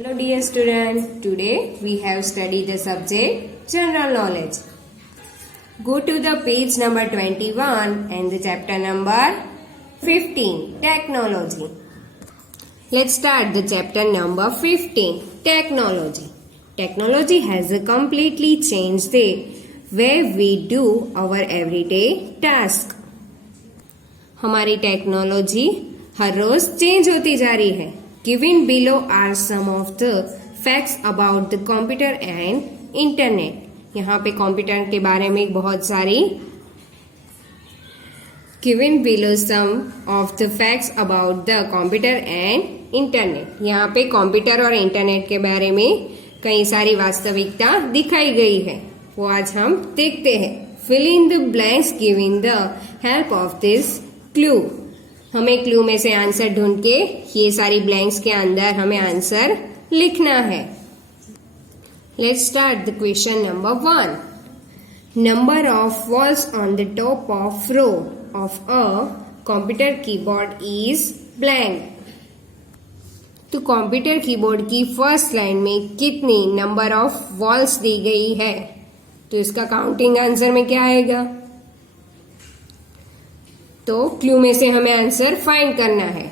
Hello dear student, today we have studied the subject General Knowledge. Go to the page number 21 and the chapter number 15, Technology. Let's start the chapter number 15, Technology. Technology has completely changed the way we do our everyday task. हमारी technology हर रोज change होती जा रही है. Given below are some of the facts about the computer and internet. यहाँ पे computer के बारे में बहुत सारी Given below some of the facts about the computer and internet. यहाँ पे कंप्यूटर और इंटरनेट के बारे में कई सारी वास्तविकता दिखाई गई है, वो आज हम देखते हैं. Fill in the blanks giving the help of this clue. हमें क्लू में से आंसर ढूंढ के ये सारी ब्लैंक्स के अंदर हमें आंसर लिखना है. Let's start the question number 1. Number of walls on the top of row of a computer keyboard is blank. तो कंप्यूटर कीबोर्ड की फर्स्ट लाइन में कितनी नंबर ऑफ वॉल्स दी गई है, तो इसका काउंटिंग आंसर में क्या आएगा. तो क्लू में से हमें आंसर फाइंड करना है.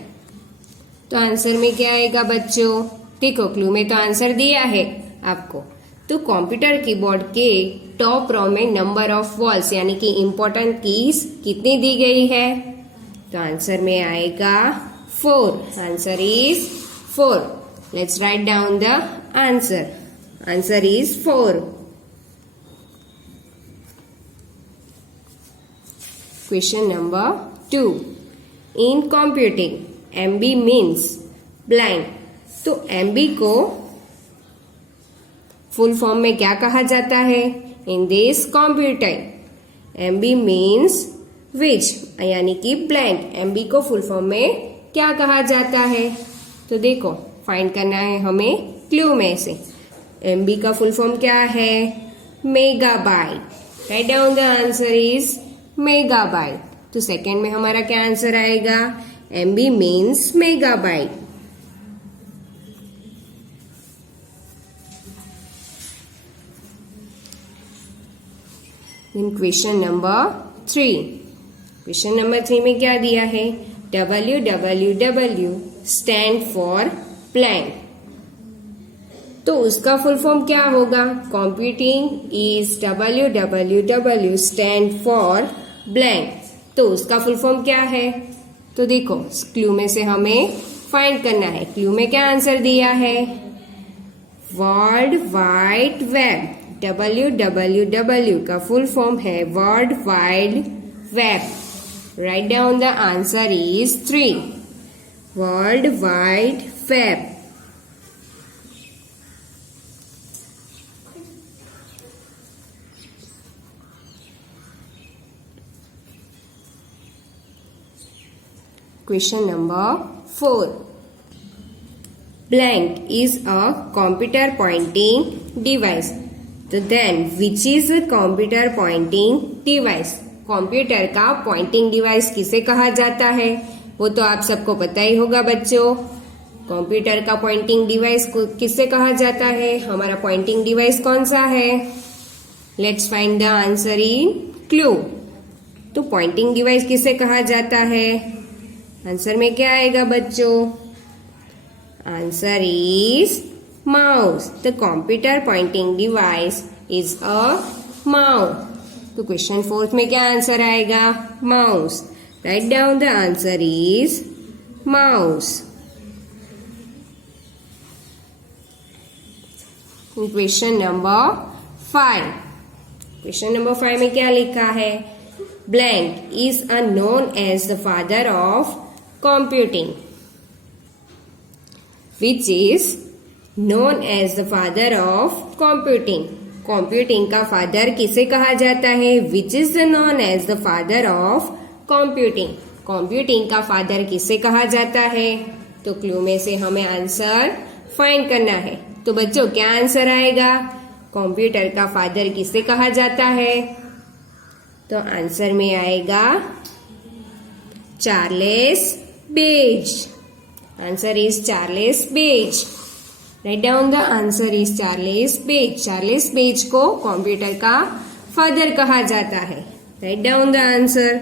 तो आंसर में क्या आएगा बच्चों, देखो क्लू में तो आंसर दिया है आपको. तो कंप्यूटर कीबोर्ड के टॉप रो में नंबर ऑफ वॉल्स यानी कि इंपॉर्टेंट कीज कितनी दी गई है, तो आंसर में आएगा 4. Answer is 4. Let's write down the answer. Answer is 4. Question number 2. In computing, MB means blank. तो MB को फुल फॉर्म में क्या कहा जाता है in this computer. MB means which यानी कि ब्लैंक. MB को फुल फॉर्म में क्या कहा जाता है, तो देखो फाइंड करना है हमें क्लू में से. MB का फुल फॉर्म क्या है, megabyte. Right down the answer is megabyte. तो सेकेंड में हमारा क्या आंसर आएगा, MB मीन्स मेगाबाइट. इन क्वेश्चन नंबर 3. क्वेश्चन नंबर 3 में क्या दिया है, www स्टैंड फॉर ब्लैंक. तो उसका फुल फॉर्म क्या होगा, computing is www stand for blank. तो उसका फुल फॉर्म क्या है, तो देखो क्लू में से हमें फाइंड करना है. क्लू में क्या आंसर दिया है, वर्ल्ड वाइड वेब. www का फुल फॉर्म है world wide web. Right down the answer is 3. World wide web. Question number 4. Blank is a computer pointing device. तो then which is a computer pointing device? Computer का Poynting device किसे कहा जाता है, वो तो आप सबको पता ही होगा बच्चों. कंप्यूटर का पॉइंटिंग डिवाइस किसे कहा जाता है, हमारा पॉइंटिंग डिवाइस कौन सा है. Let's find the answer in clue. तो पॉइंटिंग डिवाइस किसे कहा जाता है, आंसर में क्या आएगा बच्चों, answer is mouse. The computer pointing device is a mouse. तो क्वेश्चन 4 में क्या आंसर आएगा, mouse. Write down the answer is mouse. Question number 5. Question number 5 में क्या लिखा है, blank is a known as the father of computing. Which is known as the father of computing. Computing का father किसे कहा जाता है, which is the known as the father of computing. Computing का फादर किसे कहा जाता है, तो क्लू में से हमें आंसर फाइंड करना है. तो बच्चों क्या आंसर आएगा, कंप्यूटर का फादर किसे कहा जाता है, तो आंसर में आएगा Charles Babbage. Answer is Charles Babbage. Write down the answer is Charles Babbage. Charles Babbage को कंप्यूटर का फादर कहा जाता है। Write down the answer.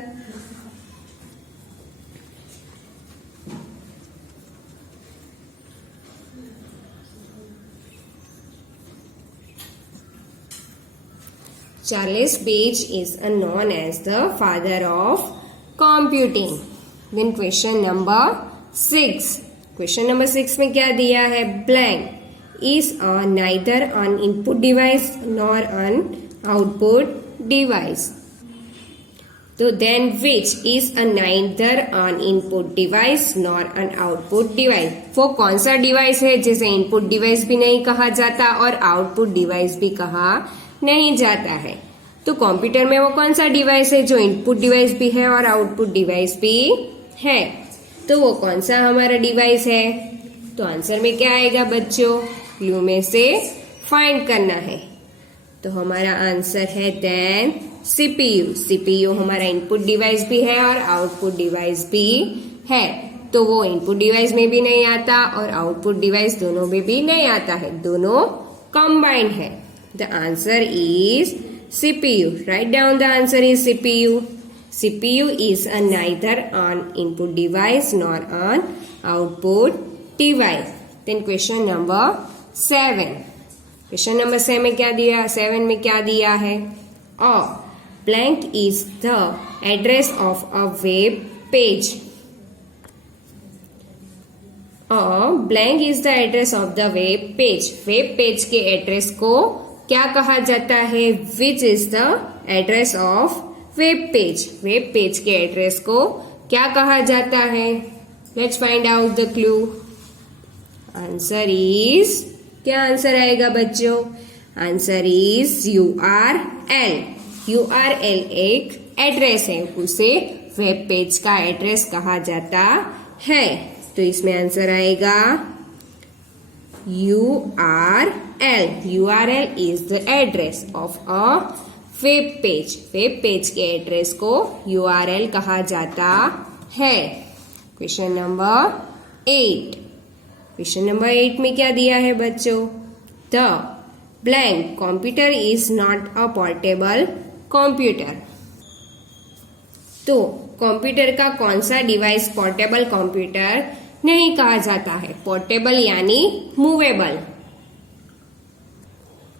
Charles Babbage is known as the father of computing. Then question number 6. Question number 6 में क्या दिया है? Blank is neither an input device nor an output device. तो then which is neither an input device nor an output device. वो कौन सा device है जिसे इनपुट डिवाइस भी नहीं कहा जाता और आउटपुट डिवाइस भी कहा नहीं जाता है? तो कंप्यूटर में वो कौन सा डिवाइस है जो इनपुट डिवाइस भी है और आउटपुट डिवाइस भी है? तो वो कौन सा हमारा डिवाइस है? तो आंसर में क्या आएगा बच्चों? क्लू में से फाइंड करना है। तो हमारा आंसर है देन सीपीयू। सीपीयू हमारा इनपुट डिवाइस भी है और आउटपुट डिवाइस भी है। तो वो इनपुट डिवाइस में भी नहीं आता और आउटपुट डिवाइस दोनों में भी नहीं आता है, दोनों कंबाइंड है। The answer is CPU. Write down the answer is CPU. CPU is neither an input device nor an output device. Then question number 7. Question number 7 में क्या दिया? 7 में क्या दिया है? A blank is the address of a web page. Blank is the address of the web page. Web page के address को क्या कहा जाता है? Which is the address of web page. Web page के एड्रेस को क्या कहा जाता है? Let's find out the clue. Answer is, क्या आंसर आएगा बच्चों? Answer is URL। URL एक एड्रेस है, उसे वेब पेज का एड्रेस कहा जाता है। तो इसमें आंसर आएगा URL. URL is the address of a web page. Web page के एड्रेस को URL कहा जाता है। Question number 8. क्वेश्चन नंबर 8 में क्या दिया है बच्चों? The blank computer is not a portable computer. तो कंप्यूटर का कौन सा डिवाइस पोर्टेबल कंप्यूटर नहीं कहा जाता है? पोर्टेबल यानी मूवेबल।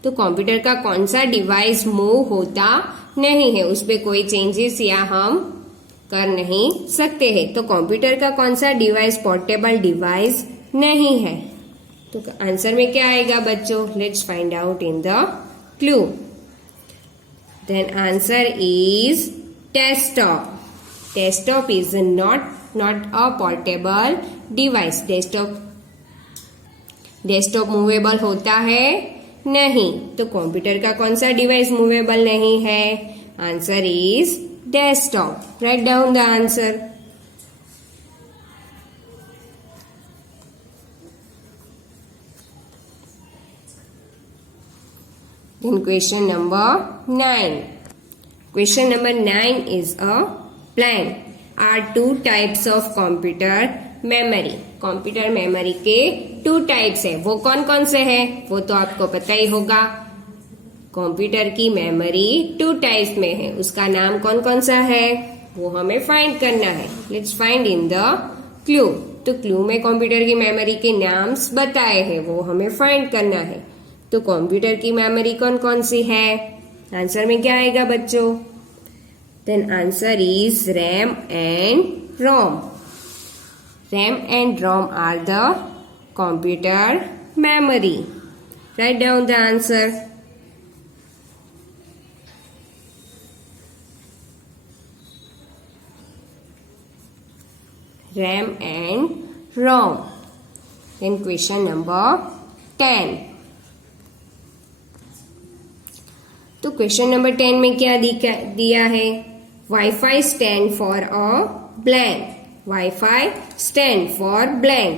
तो कंप्यूटर का कौन सा डिवाइस मूव होता नहीं है, उस पर कोई चेंजेस या हम कर नहीं सकते हैं। तो कंप्यूटर का कौन सा डिवाइस पोर्टेबल डिवाइस नहीं है? तो आंसर में क्या आएगा बच्चों? Let's find out in the clue. Then answer is desktop. Desktop is not a portable device. Desktop movable होता है? नहीं। तो कंप्यूटर का कौन सा डिवाइस मूवेबल नहीं है? Answer is desktop. Right down the answer. Then question number 9. Question number 9 is a blank. Are two types of computer memory. Computer memory के 2 टाइप्स है। वो कौन कौन से है? वो तो आपको पता ही होगा। कंप्यूटर की मेमोरी 2 टाइप्स में है, उसका नाम कौन कौन सा है वो हमें फाइंड करना है। Let's find in the clue. तो क्लू में कंप्यूटर की मेमोरी के नाम्स बताए हैं, वो हमें फाइंड करना है। तो कंप्यूटर की मेमोरी कौन कौन सी है? आंसर में क्या आएगा बच्चों? Then answer is RAM and ROM. RAM and ROM are the computer memory. Write down the answer. RAM and ROM. Then question number 10. तो क्वेश्चन नंबर 10 में क्या दिया है? Wifi stand for a blank. Wifi stand for blank.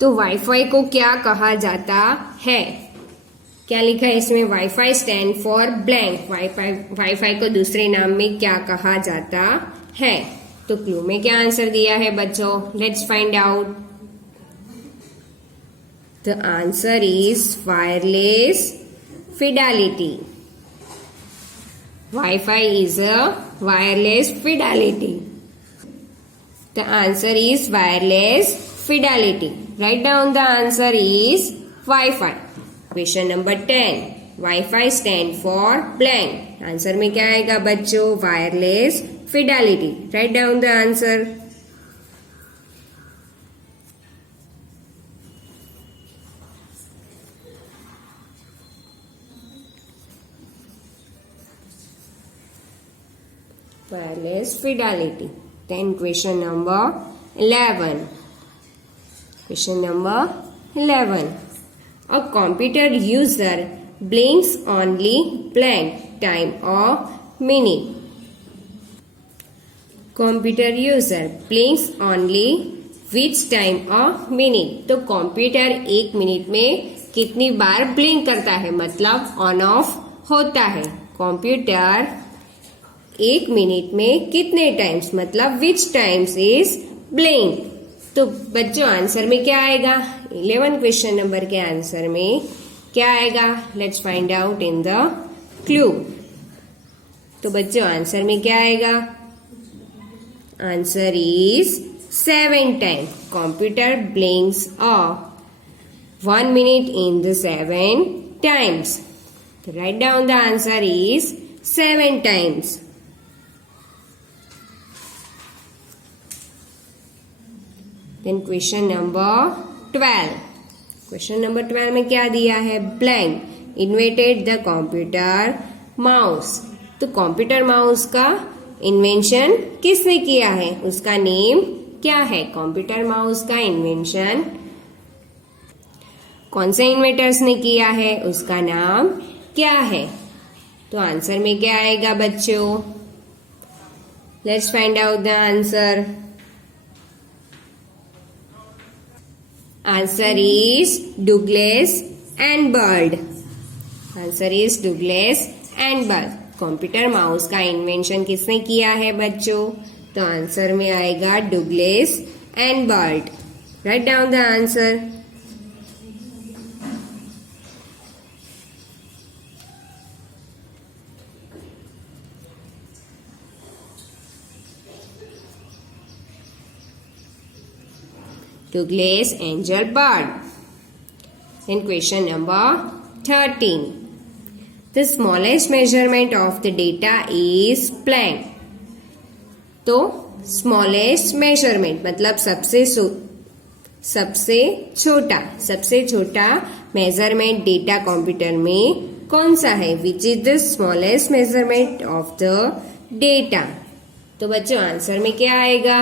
तो wifi को क्या कहा जाता है? क्या लिखा है इसमें? Wifi stand for blank. Wifi को दूसरे नाम में क्या कहा जाता है? तो क्लू में क्या आंसर दिया है बच्चों? Let's find out. The answer is wireless fidelity. Wi-Fi is a wireless fidelity. The answer is wireless fidelity. Write down the answer is Wi-Fi. Question number 10. Wi-Fi stand for blank. Answer में क्या आएगा बच्चों? Wireless Fidelity. Right down the answer. Wireless fidelity. Then question number 11. Question number 11. A computer user blinks only blank time or minute. Computer user blinks only which time or minute. तो computer 1 minute में कितनी बार blink करता है, मतलब on off होता है. Computer 1 minute में कितने टाइम्स, मतलब विच टाइम्स इज ब्लिंक. तो बच्चों आंसर में क्या आएगा? 11 क्वेश्चन नंबर के आंसर में क्या आएगा? Let's find out in the clue. तो बच्चों आंसर में क्या आएगा? Answer is 7 time. Computer blinks off 1 minute in the 7 times. तो write down the answer is 7 times. Then question number 12. Question number 12 में क्या दिया है? Blank. Invented the computer mouse. तो कंप्यूटर माउस का इन्वेंशन किसने किया है? उसका नेम क्या है? कंप्यूटर माउस का इन्वेंशन कौन से इन्वेंटर्स ने किया है? उसका नाम क्या है? तो आंसर में क्या आएगा बच्चों? Let's find out the answer. Answer is Douglas and Bird. Answer is Douglas and Bird. Computer mouse का इन्वेंशन किसने किया है बच्चों? तो आंसर में आएगा Douglas and Bird. Write down the answer. Douglas Angel Bird. Then question number 13. The smallest measurement of the data is blank. तो smallest measurement मतलब सबसे छोटा measurement data कंप्यूटर में कौन सा है? Which is the smallest measurement of the data? तो बच्चों आंसर में क्या आएगा?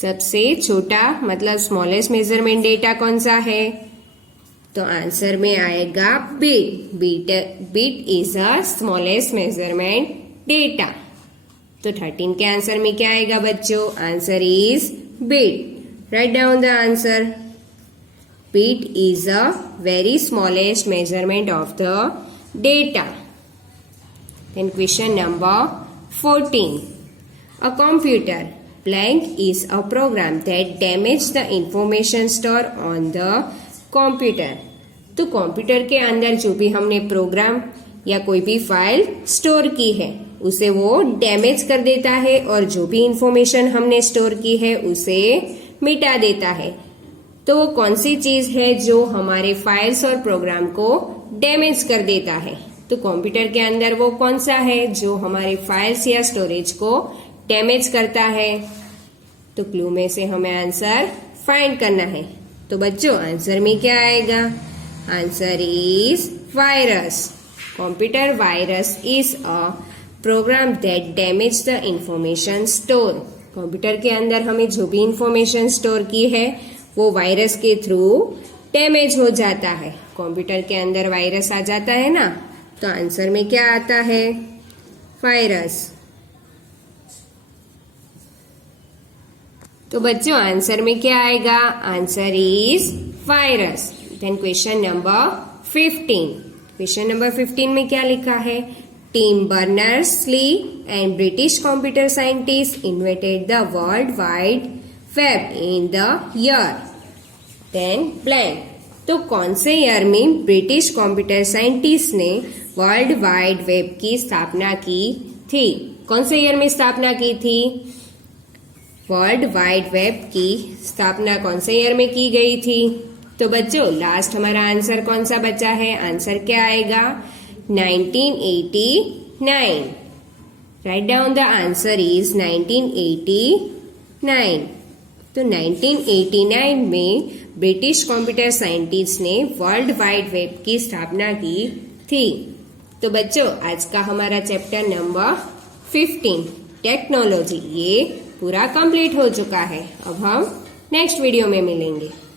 सबसे छोटा मतलब स्मॉलेस्ट मेजरमेंट डेटा कौन सा है? तो आंसर में आएगा bit. Bit is a smallest measurement data. तो 13 के आंसर में क्या आएगा बच्चों? Answer is bit. Write down the answer. Bit is a very smallest measurement of the data. Then question number 14. A computer blank is a program that damages the information stored on the computer. तो computer के अंदर जो भी हमने programme या कोई भी file store की है उसे वो डैमेज कर देता है और जो भी इंफॉर्मेशन हमने स्टोर की है उसे मिटा देता है. तो वो कौन सी चीज है जो हमारे फाइल्स और प्रोग्राम को डैमेज कर देता है? तो कंप्यूटर के अंदर वो कौन सा है जो हमारे फाइल्स या स्टोरेज को डैमेज करता है? तो क्लू में से हमें आंसर फाइंड करना है. तो बच्चों आंसर में क्या आएगा? Answer is virus. Computer virus is a program that damage the information store. Computer के अंदर हमें जो भी इंफॉर्मेशन स्टोर की है वो वायरस के थ्रू डैमेज हो जाता है. कंप्यूटर के अंदर वायरस आ जाता है ना, तो आंसर में क्या आता है? वायरस. तो बच्चों आंसर में क्या आएगा? Answer is virus. Then question number 15. Question number 15 में क्या लिखा है? Tim Berners-Lee and British computer scientist invented the world wide web in the year. Then blank. तो कौन से ईयर में ब्रिटिश कंप्यूटर साइंटिस्ट ने वर्ल्ड वाइड वेब की स्थापना की थी? कौन से ईयर में स्थापना की थी? वर्ल्ड वाइड वेब की स्थापना कौन से ईयर में की गई थी? तो बच्चों लास्ट हमारा आंसर कौन सा बचा है? आंसर क्या आएगा? 1989। Right down the answer is 1989। तो 1989 में ब्रिटिश कंप्यूटर साइंटिस्ट ने वर्ल्ड वाइड वेब की स्थापना की थी। तो बच्चों आज का हमारा चैप्टर नंबर 15 टेक्नोलॉजी ये पूरा कंप्लीट हो चुका है। अब हम नेक्स्ट वीडियो में मिलेंगे।